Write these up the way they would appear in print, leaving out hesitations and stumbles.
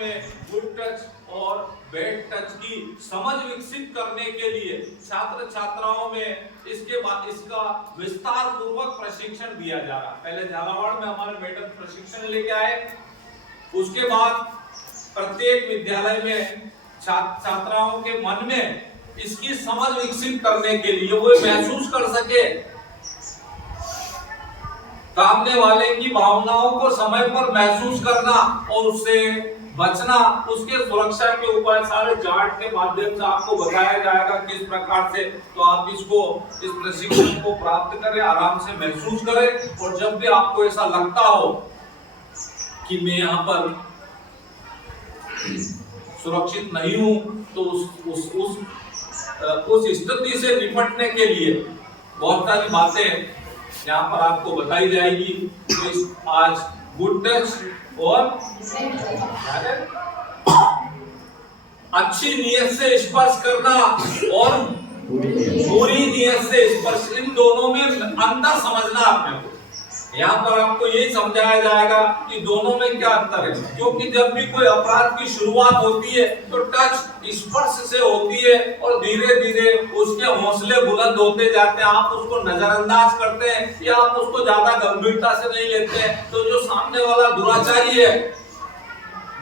में good touch और bad touch की समझ विकसित करने के लिए छात्र छात्राओं में इसके बाद इसका विस्तार पूर्वक प्रशिक्षण दिया जा रहा है। पहले झालावाड़ में हमारे मैडम प्रशिक्षण लेके आए, उसके बाद प्रत्येक विद्यालय में छात्राओं के मन में इसकी समझ विकसित करने के लिए वो महसूस कर सके, सामने वाले की भावनाओं को समय पर महसूस करना और उससे बचना, उसके सुरक्षा के उपाय सारे चार्ट के माध्यम से आपको बताया जाएगा किस प्रकार से। तो आप इसको इस प्रशिक्षण को प्राप्त करें, आराम से महसूस करें और जब भी आपको ऐसा लगता हो कि मैं यहाँ पर सुरक्षित नहीं हूं तो उस स्थिति से निपटने के लिए बहुत सारी बातें यहाँ पर आपको बताई जाएगी। तो आज गुड टच और अच्छी नियत से स्पर्श करना और बुरी नियत से स्पर्श, इन दोनों में अंतर समझना आपने को। यहाँ पर आपको यही समझाया जाएगा कि दोनों में क्या अंतर है, क्योंकि जब भी कोई अपराध की शुरुआत होती है तो टच स्पर्श से होती है और धीरे धीरे उसके हौसले बुलंद होते जाते हैं। आप उसको नजरअंदाज करते हैं या आप उसको ज्यादा गंभीरता से नहीं लेते हैं, तो जो सामने वाला दुराचारी है,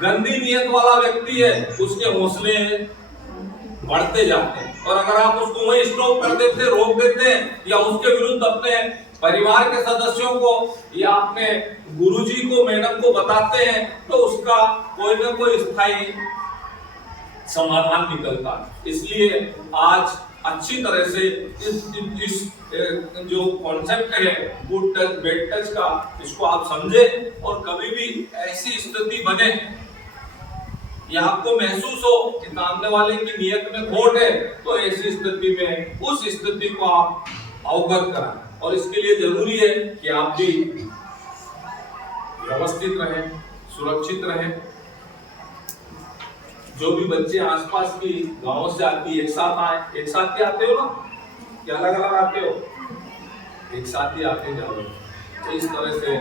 गंदी नियत वाला व्यक्ति है, उसके हौसले बढ़ते जाते हैं। और अगर आप उसको वही स्टॉप कर देते, रोक देते हैं या उसके विरुद्ध अपने परिवार के सदस्यों को या अपने गुरुजी को, मैडम को बताते हैं, तो उसका कोई ना कोई स्थायी समाधान निकलता है। इसलिए आज अच्छी तरह से इस जो कॉन्सेप्ट है गुड टच बैड टच का, इसको आप समझे और कभी भी ऐसी स्थिति बने या आपको महसूस हो कि सामने वाले की नियत में खोट है, तो ऐसी स्थिति में उस स्थिति को आप अवगत कराएं। और इसके लिए जरूरी है कि आप भी व्यवस्थित रहें, सुरक्षित रहें। जो भी बच्चे आसपास की गांवों से आती है, एक साथ आए, एक साथ ही आते हो ना, क्या अलग अलग आते हो, एक साथ ही आते जाओ। तो इस तरह से,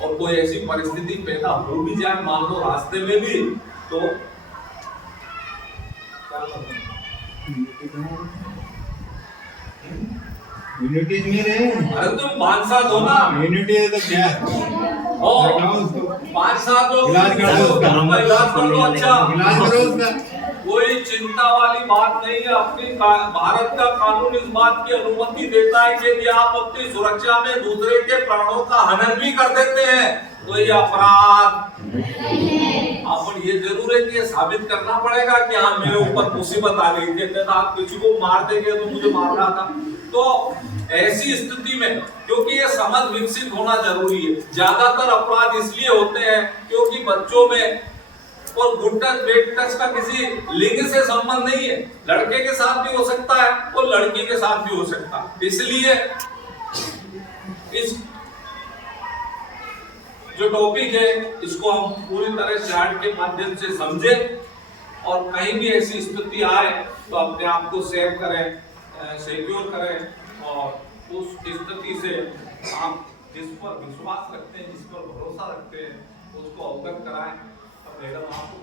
और कोई ऐसी परिस्थिति पैदा हो भी जाए, मान लो रास्ते में भी, तो क्या करना, यूनिटी में रहे। अरे तुम 5 साल हो ना, यूनिटी है तो क्या है, और 5 साल हो, इलाज कर दो उसका, इलाज कर दो। अच्छा, इलाज करो उसका, कोई चिंता वाली बात नहीं है। अपनी भारत का कानून इस बात की अनुमति देता है कि यदि आप अपनी सुरक्षा में दूसरे के प्राणों का हनन भी कर देते हैं तो ये अपराध। अपन ये जरूर है कि ये साबित करना पड़ेगा कि हाँ मेरे ऊपर मुसीबत आ गई थी, मैं आप किसी को मार देंगे तो मुझे मारना था। तो ऐसी स्थिति में, क्योंकि ये समझ विकसित होना जरूरी है। ज्यादातर अपराध इसलिए होते हैं क्योंकि बच्चों में, और गुड टच बैड टच का किसी लिंग से संबंध नहीं है, लड़के के साथ भी हो सकता है और लड़की के साथ भी हो सकता है। इसलिए इस जो टॉपिक है इसको हम पूरी तरह चार्ट के माध्यम से समझे और कहीं भी ऐसी स्थिति आए तो अपने आप को सेव करें, सिक्योर करें और उस स्थिति से आप जिस पर विश्वास रखते हैं, जिस पर भरोसा रखते हैं, उसको अवगत कराएं। अब मैडम आपको